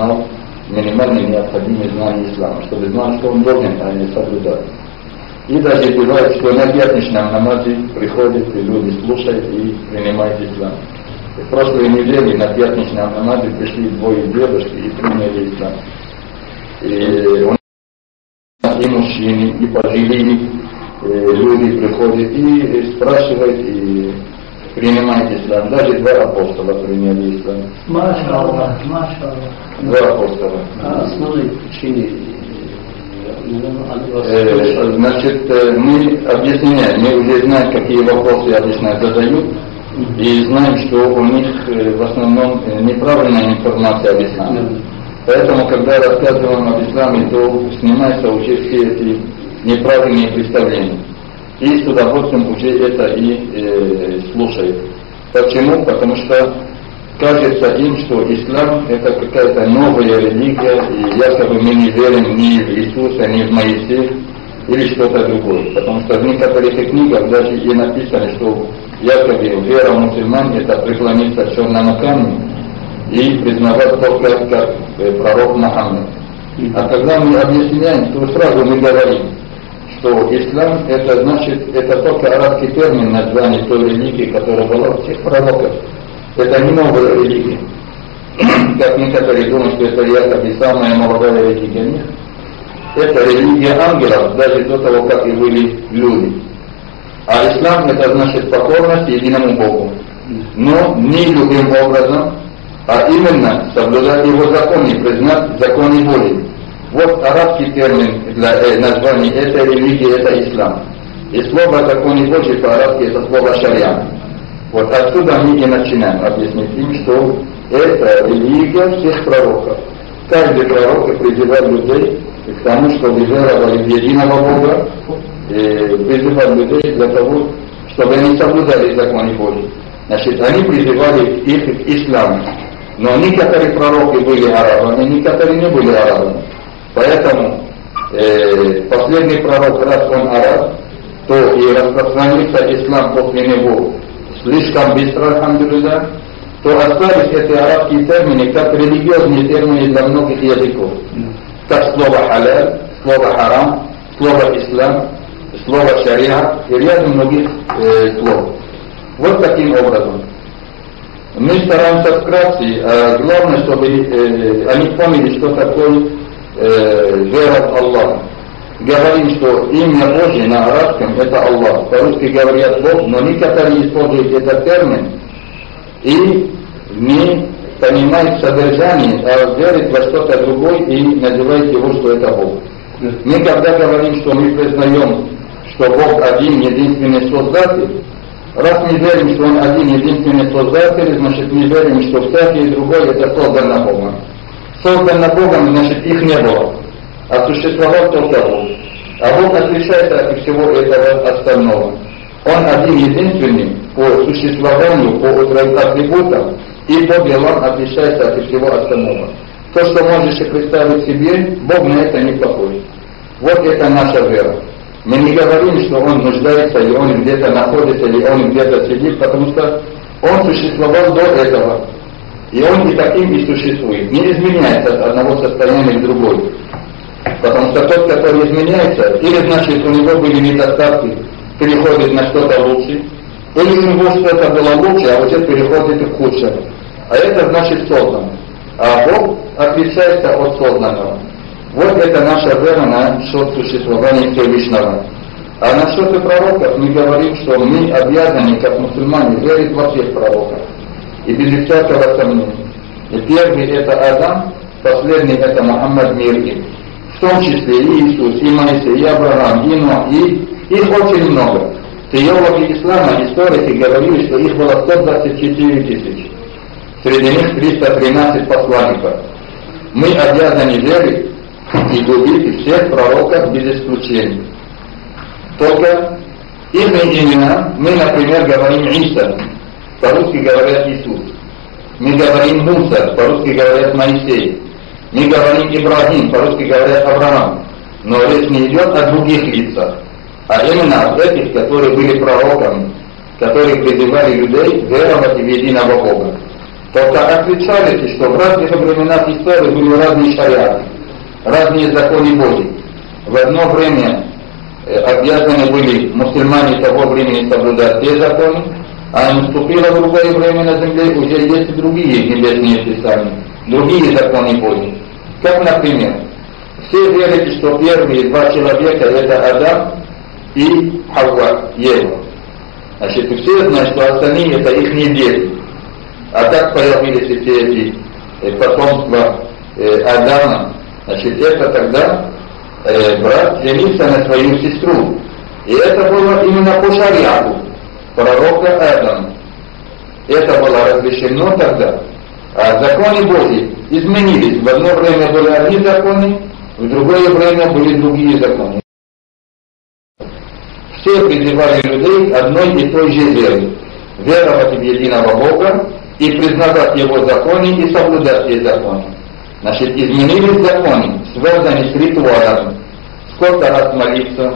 знал минимальные необходимые знания ислама, чтобы знал, что он должен, а не соблюдать. И даже бывает, что на пятничном намазе приходят и люди слушают и принимают ислам. В прошлой неделе на пятничном намазе пришли двое дедушки и приняли ислам. И у нас и мужчины, и пожилые люди приходят и спрашивают, и принимают ислам. Даже два апостола приняли ислам. Машаллах. Два апостола. Основные причины. Значит, мы объясняем, мы уже знаем, какие вопросы обычно задают, и знаем, что у них в основном неправильная информация об исламе. Поэтому, когда рассказываем об исламе, то снимаются уже все эти неправильные представления. И с удовольствием уже это и слушают. Почему? Потому что кажется им, что ислам это какая-то новая религия, и якобы мы не верим ни в Иисуса, ни в Моисея, или что-то другое. Потому что в некоторых книгах даже и написано, что якобы вера мусульман это преклониться черному камню и признавать только как пророк Мухаммад. А когда мы объясняем, то сразу мы говорим, что ислам это значит, это только арабский термин название той религии, которая была у всех пророков. Это не новая религия. Как некоторые думают, что это якобы самая молодая религия. Нет. Это религия ангелов, даже до того, как и были люди. А ислам это значит покорность единому Богу. Но не любым образом, а именно соблюдать его законы, признать законы Божьи. Вот арабский термин для названия этой религии это ислам. И слово законы Божьи по-арабски это слово шариа. Вот отсюда мы и начинаем объяснить им, что это религия всех пророков. Каждый пророк призывал людей к тому, чтобы веровали в единого Бога, и призывал людей для того, чтобы они соблюдали законы Божьи. Значит, они призывали их к исламу. Но некоторые пророки были арабами, некоторые не были арабами. Поэтому последний пророк, раз он араб, то и распространился ислам после него слишком быстро, алхамдулилля, то остались эти арабские термины как религиозные термины для многих языков. Как слово халяль, слово харам, слово ислам, слово шариа и ряд многих слов. Вот таким образом. Мы стараемся вкратце, а главное, чтобы они поняли, что такое вера в Аллаха. Говорим, что имя Божье на арабском это Аллах. По-русски говорят Бог, но некоторые используют этот термин и не понимают содержание, а верят во что-то другое и называют его, что это Бог. Мы когда говорим, что мы признаем, что Бог один, единственный создатель, раз мы верим, что Он один, единственный создатель, значит мы верим, что всякие другое это создано Богом. Создано Богом, значит их не было. А существовал только Бог. А Бог отличается от всего этого остального. Он один единственный по существованию, по атрибутам и по делам отличается от всего остального. То, что можешь представить себе, Бог на это не похож. Вот это наша вера. Мы не говорим, что Он нуждается, и Он где-то находится, или Он где-то сидит, потому что Он существовал до этого. И Он и таким и существует. Не изменяется от одного состояния к другому. Потому что тот, который изменяется, или значит у него были недостатки, переходит на что-то лучше, или у него что-то было лучше, а уже переходит к худшему. А это значит создан. А Бог отличается от созданного. Вот это наша вера насчет существования Всевышнего. А насчет пророков мы говорим, что мы обязаны, как мусульмане, верить во всех пророков. И без всякого сомнения. И первый это Адам, последний это Мухаммад мир им. В том числе и Иисус, и Моисей, и Авраам, и Ноах, и их очень много. Теологи ислама, историки говорили, что их было 124 тысячи. Среди них 313 посланников. Мы обязаны верить и любить всех пророков без исключения. Только их имена, мы, например, говорим Иса, по-русски говорят Иисус. Мы говорим Муса, по-русски говорят Моисей. Мы говорим Ибрагим, по-русски говорят Авраам. Но речь не идет о других лицах, а именно об этих, которые были пророками, которые призывали людей веровать в единого Бога. Только отличались, что в разных временах истории были разные шариаты, разные законы Божьи. В одно время обязаны были мусульмане того времени соблюдать те законы, а наступило другое время на земле, уже есть другие небесные писания, другие законы Божьи. Как, например, все верят, что первые два человека это Адам и Хавва, Ева. Значит, все знают, что остальные это их дети. А как появились все эти потомства Адама? Значит, это тогда брат женился на свою сестру. И это было именно по шариату пророка Адама. Это было разрешено тогда. А законы Божьи изменились. В одно время были одни законы, в другое время были другие законы. Все призывали людей к одной и той же вере. Веровать в единого Бога и признавать Его законы и соблюдать эти законы. Значит, изменились законы, связанные с ритуалами. Сколько раз молиться,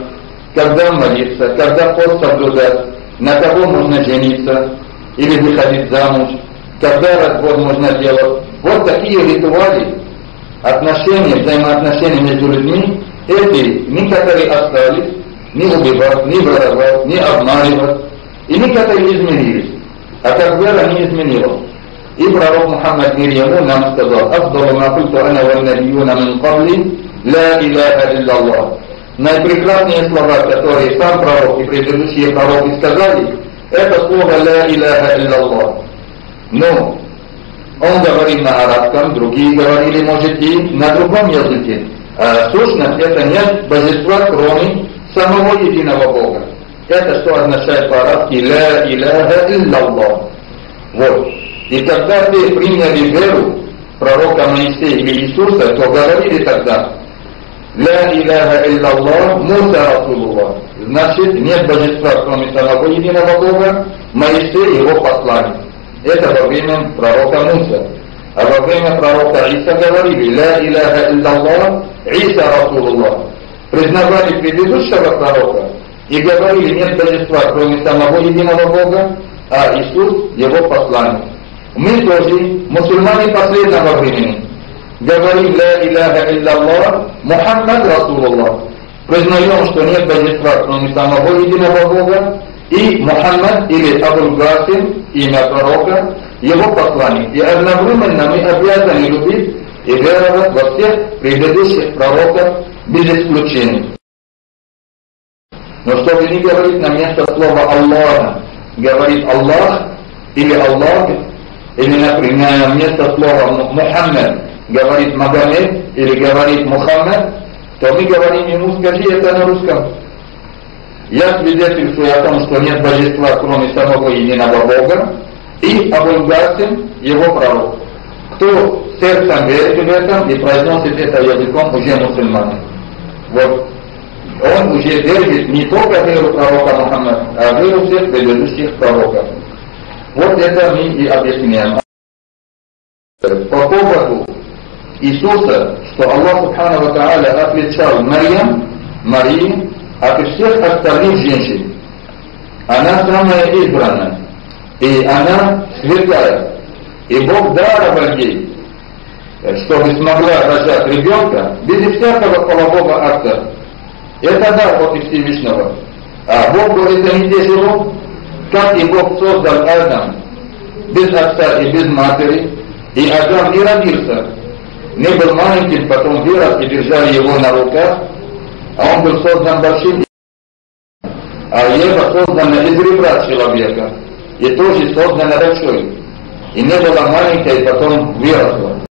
когда пост соблюдать, на кого можно жениться или выходить замуж, когда развод можно делать. Вот такие ритуалы, отношения, взаимоотношения между людьми, эти некоторые остались, не убивать, не воровать, не обманывать, и некоторые изменились. А как вера не изменилась. И пророк Мухаммад мир ему нам сказал: «Афдалу ма культу ана валь набиюна мин кабли, ла иляха илляллах». Наипрекраснее слова, которые сам пророк и предыдущие пророки сказали, это слово «ла иляха илляллах». Но он говорил на арабском, другие говорили, может, и на другом языке. А сущность это нет божества, кроме самого единого Бога. Это что означает по-арабски «ла иляха илляллах». Вот. И когда ты приняли веру пророка Моисея или Иисуса, то говорили тогда «Ла иляха илляллах, Муса Расулуллах». Значит, нет божества, кроме самого единого Бога, Моисей его посланник. Это во время пророка Муса. А во время пророка Иса говорили «Ла иляха илляллах, Иса Расулуллах». Признавали предыдущего пророка и говорили «Нет божества, кроме самого единого Бога, а Иисус его посланник». Мы тоже, мусульмане последнего времени, говорим «Ла иляха илляллах, Мухаммад Расулуллах». Признаем, что нет божества, кроме самого единого Бога, и Мухаммад или Абуль Гасим, имя пророка, его посланник. И одновременно мы обязаны любить и веровать во всех предыдущих пророков без исключения. Но чтобы не говорить на место слова Аллаха, говорит Аллах или Аллах, или, например, на место слова Мухаммад, говорит Магомед или говорит Мухаммад, то мы говорим ему: скажи это на русском. Я свидетельствую о том, что нет божества, кроме самого единого Бога, и Абуль Гасим, его пророк. Кто сердцем верит в этом и произносит это языком, уже мусульманин. Вот. Он уже держит не только веру пророка Мухаммада, а веру всех предыдущих пророков. Вот это мы и объясняем. По поводу Иисуса, что Аллах Субхану ва Тааля отличал Марию от всех остальных женщин. Она самая избранная, и она святая. И Бог даровал ей, чтобы смогла рожать ребенка без всякого полового акта. Это дар от Всевышнего. А Богу это не тяжело. Как и Бог создал Адам без отца и без матери, и Адам не родился, не был маленьким, потом вырос и держали его на руках, а он был создан большим. А Ева создана из ребра человека, и тоже создана большой. И не была маленькая, и потом выросла.